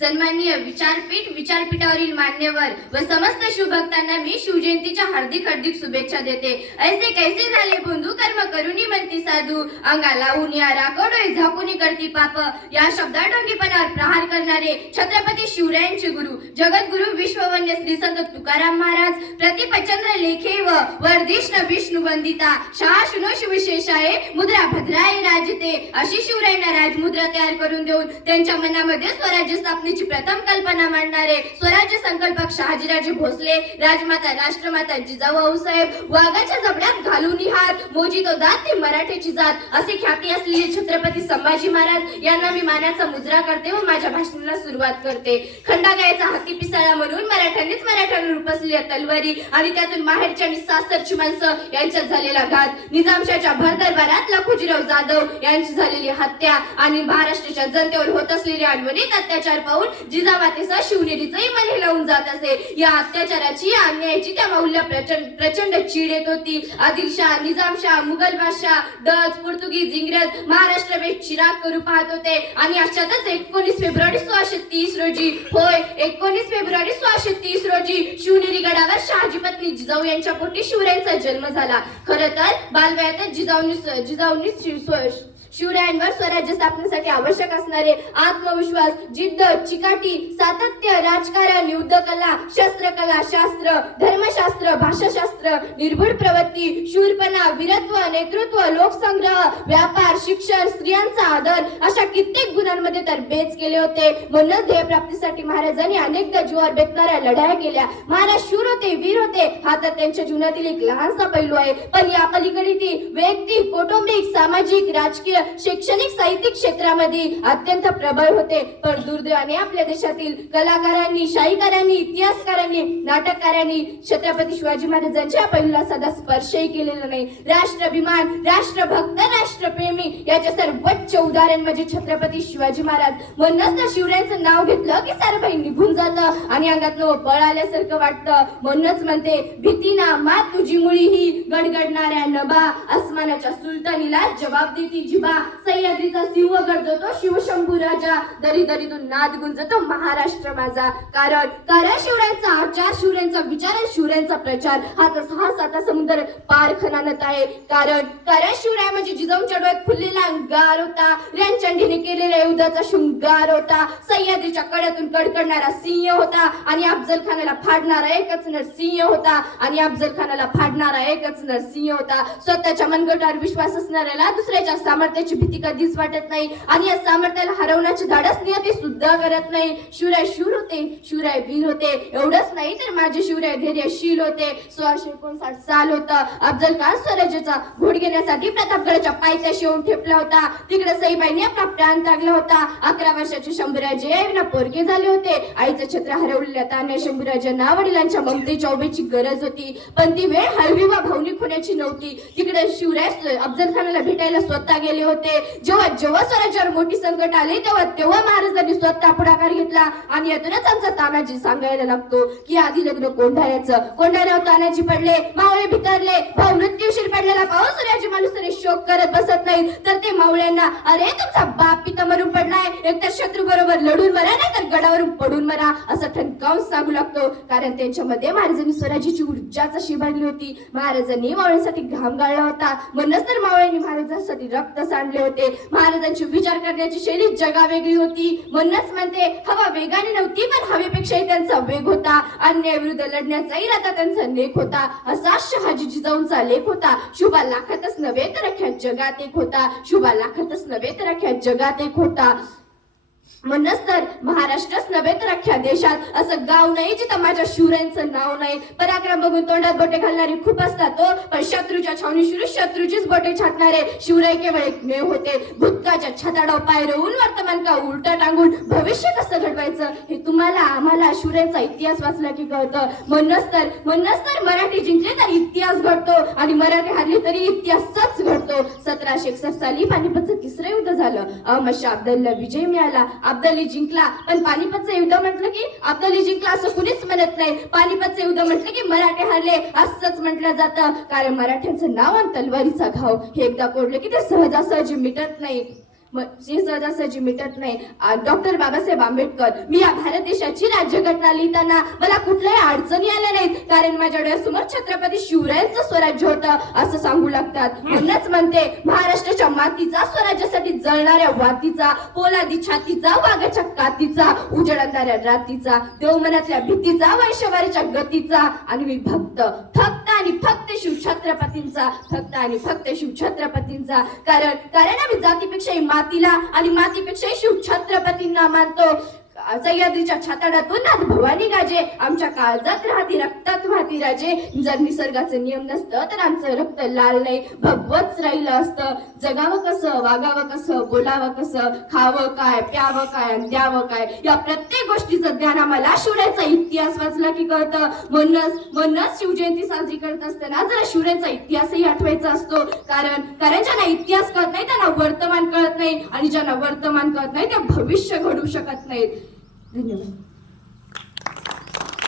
सन्माननीय विचारपीठ विचारपीठावरील मान्यवर व समस्त शिवभक्तांना मी शिवजयंतीच्या हार्दिक हार्दिक शुभेच्छा देते. ऐसे कैसे झाले बंधू कर्म करुणी म्हणती साधू. अंगा लावून या राखोडोय झाकुनी करती पाप. या शब्दाढोंगीपणावर प्रहार करणारे छत्रपती शिवरायांचे गुरु जगद्गुरु विश्ववन्य श्री संत तुकाराम महाराज प्रतिपचंद्र लेखे व वर्धिष्ण विष्णू वंदिता शहा शुनो शिवशेषाये मुद्रा भद्राय राजते. अशी शिवरायांना राजमुद्रा तयार करून देऊन त्यांच्या मनामध्ये स्वराज्य गांधीची प्रथम कल्पना मांडणारे स्वराज्य संकल्पक शहाजीराजे भोसले राजमाता राष्ट्रमाता जिजाऊ साहेब वाघाच्या जबड्यात घालून हात मोजी तो दात ते मराठीची जात असे ख्याती असलेले छत्रपती संभाजी महाराज यांना मी मानाचा मुजरा करते व माझ्या भाषणाला सुरुवात करते. खंडागायचा हाती पिसाळा म्हणून मराठ्यांनीच मराठ्यांवर उपसलेल्या तलवारी आणि त्यातून माहेरच्या आणि सासरची माणसं यांच्यात झालेला घात. निजामशाच्या भर दरबारात लखुजीराव जाधव यांची झालेली हत्या आणि महाराष्ट्राच्या जनतेवर होत असलेले अनेक अत्याचार पाहून जिजामातेचा शिवनेरीचंही मन लावून जात असे. या अत्याचाराची या अन्यायाची त्या माऊल्या प्रचंड प्रचंड चीड येत होती. आदिलशाह निजामशाह मुघल बादशाह डच पोर्तुगीज इंग्रज महाराष्ट्र बेट चिराग करू पाहत होते. आणि अशातच एकोणीस फेब्रुवारी सोळाशे तीस रोजी होय एकोणीस फेब्रुवारी सोळाशे तीस रोजी शिवनेरी गडावर शहाजी पत्नी जिजाऊ यांच्या पोटी शिवरायांचा जन्म झाला. खरं तर बालवयातच जिजाऊनी जिजाऊनी शिव- शिवरायांवर स्वराज्य स्थापनेसाठी आवश्यक असणारे आत्मविश्वास जिद्द चिकाटी सातत्य राजकारण युद्धकला शस्त्रकला शास्त्र धर्मशास्त्र भाषाशास्त्र निर्भूड प्रवृत्ती शूरपणा वीरत्व नेतृत्व लोकसंग्रह व्यापार शिक्षण स्त्रियांचा आदर अशा कित्येक गुणांमध्ये तर बेच केले होते. म्हणूनच ध्येय प्राप्तीसाठी महाराजांनी अनेकदा जीवावर बेतणाऱ्या लढाया केल्या. महाराज शूर होते वीर होते. हा तर त्यांच्या जीवनातील एक लहानसा पैलू आहे. पण या पलीकडे ती वैयक्तिक कौटुंबिक सामाजिक राजकीय शैक्षणिक साहित्यिक क्षेत्रामध्ये अत्यंत प्रबळ होते. पण दुर्दैवाने आपल्या देशातील कलाकारांनी शाहीकारांनी इतिहासकारांनी नाटककारांनी छत्रपती शिवाजी महाराजांच्या पैलूला सदा स्पर्शही केलेला नाही. राष्ट्राभिमान राष्ट्रभक्त राष्ट्रप्रेमी याचे सर्वोच्च उदाहरण म्हणजे छत्रपती शिवाजी महाराज. म्हणूनच तर शिवरायांचं नाव घेतलं की सारं काही निघून जातं आणि अंगातनं बळ आल्यासारखं वाटतं. म्हणूनच म्हणते भीती ना मात तुझी मुळी ही गडगडणाऱ्या नबा आसमानाच्या सुलतानीला जबाब देती जिबा. सह्याद्रीचा सिंह गरजतो शिवशंभू राजा. दरी दरीतून नाद गुंजतो महाराष्ट्र माझा. कारण कारण शिवरायांचा आचार शिवरायांचा विचार आणि शिवरायांचा प्रचार हा तसा हा साता समुद्र पार खनानत आहे. कारण कारण शिवराय म्हणजे जिजाऊंच्या डोळ्यात फुललेला अंगार होता. रणचंडीने केलेल्या युद्धाचा शृंगार होता. सह्याद्रीच्या कड्यातून कडकडणारा सिंह होता. आणि अफजल खानाला फाडणारा एकच नरसिंह होता. आणि अफजल खानाला फाडणारा एकच नरसिंह होता. स्वतःच्या मनगटावर विश्वास असणाऱ्याला दुसऱ्याच्या सामर्थ्याची भीती कधीच वाटत नाही आणि या सामर्थ्याला हरवण्याची धाडस नियती सुद्धा करत नाही. शिवराय शूर होते शिवराय वीर होते. एवढंच नाही तर माझे शिवराय धैर्यशील होते. सोळाशे एकोणसाठ साल होतं. अफजल खान स्वराज्याचा घोड घेण्यासाठी प्रतापगडाच्या पायथ्याशी येऊन ठेपला होता. तिकडे सईबाईंनी आपला प्राण टाकला होता. अकरा वर्षाचे शंभूराजे पोरगे झाले होते. आईचं छत्र हरवलेल्या तान्या शंभूराजांना वडिलांच्या ममतेच्या उभेची गरज होती. पण ती वेळ हळवी वा भावनिक होण्याची नव्हती. तिकडे शिवराय अफजल खानाला भेटायला स्वतः गेले होते. जेव्हा जेव्हा स्वराज्यावर मोठी संकट आले तेव्हा तेव्हा महाराजांनी स्वतः पुढाकार घेतला आणि यातूनच आमचा तानाजी सांगायला लागतो की आधी लग्न कोंढाऱ्याचं. कोंढाऱ्यावर तानाजी पडले मावळे भितरले भाऊ मृत्यूशीर पडलेला भाऊ सूर्याची माणूस तरी शोक करत बसत नाही. तर ते मावळ्यांना अरे तुमचा बाप पिता मरून पडलाय. एकतर शत्रू बरोबर लढून मरा नाही तर गडावरून पडून मरा असं कंस सांगू लागतो कारण त्यांच्यामध्ये महाराजांनी स्वराज्याची ऊर्जा जशी भरली होती. महाराजांनी मावळ्यांसाठी घाम गाळला होता. म्हणूनच तर मावळ्यांनी महाराजांसाठी रक्त सांडले होते. महाराजांची विचार करण्याची शैली जगा वेगळी होती. म्हणूनच म्हणते हवा वेगाने नव्हती पण हवेपेक्षाही त्यांचा वेग होता. अन्यायाविरुद्ध लढण्याचा इरादा त्यांचा लेख होता. असा शहाजी जिजाऊंचा लेख होता. शुभा लाखातच नव्हे तर अख्या जगात एक होता. शुभा लाखातच नव्हे तर अख्या जगात एक होता. म्हणूनच तर महाराष्ट्रच नव्हे तर अख्ख्या देशात. असं गाव नाही जिथं माझ्या शूरांचं नाव नाही. पराक्रम बघून तोंडात बोटे घालणारी खूप असतात तो पण शत्रूच्या छावणी शिरू शत्रूचीच बोटे छाटणारे शिवराय केवळ एकमेव होते. भूतकाच्या छताडाव पाय रोवून वर्तमान का उलटा टांगून भविष्य कसं घडवायचं? हे तुम्हाला आम्हाला शिवरायांचा इतिहास वाचला की कळतं. म्हणूनच तर म्हणूनच तर मराठी जिंकले तर इतिहास घडतो. आणि मराठी हरली तरी इतिहासच घडतो. सतराशे एकसष्ट साली पानिपतचं तिसरं युद्ध झालं. अहमदशा अब्दलला विजय मिळाला. अब्दली जिंकला. पण पानिपतचं युद्ध म्हटलं की अब्दली जिंकला असं कुणीच म्हणत नाही. पानिपतचं युद्ध म्हटलं की मराठे हरले असंच म्हटलं जातं. कारण मराठ्यांचं नाव आणि तलवारीचा घाव हे एकदा कोडलं की ते सहजासहजी मिटत नाही. म- सहजासहजी मिटत नाही. डॉक्टर बाबासाहेब आंबेडकर मी या भारत देशाची राज्यघटना लिहिताना मला कुठल्याही अडचणी आल्या नाहीत. कारण माझ्या डोळ्यासमोर छत्रपती शिवरायांचं स्वराज्य होतं असं सांगू लागतात. म्हणूनच म्हणते महाराष्ट्राच्या मातीचा स्वराज्यासाठी जळणाऱ्या वातीचा पोलादी छातीचा वाघाच्या कातीचा उजळणाऱ्या रातीचा देवमनातल्या भीतीचा वैशवारीच्या गतीचा. आणि मी भक्त फक्त आणि फक्त शिव छत्रपतींचा फक्त आणि फक्त शिव छत्रपतींचा कारण कारण आम्ही जातीपेक्षाही मातीला आणि मातीपेक्षाही शिव छत्रपतींना मानतो. सह्याद्रीच्या छाताडातून नाथ भवानी गाजे आमच्या काळजात राहती रक्तात वाहती राजे. जर निसर्गाचं नियम नसतं तर आमचं रक्त लाल नाही. भगवत राहिलं असतं. जगावं कसं वागावं कसं बोलावं कसं खावं काय प्यावं काय द्यावं काय या प्रत्येक गोष्टीचं ज्ञान आम्हाला शिवरायांचा इतिहास वाचला की कळतं. म्हणूनच म्हणूनच शिवजयंती साजरी करत असताना जरा शिवरायांचा इतिहासही आठवायचा असतो. कारण कारण ज्यांना इतिहास कळत नाही त्यांना वर्तमान कळत नाही. आणि ज्यांना वर्तमान कळत नाही ते भविष्य घडू शकत नाहीत. धन्यवाद.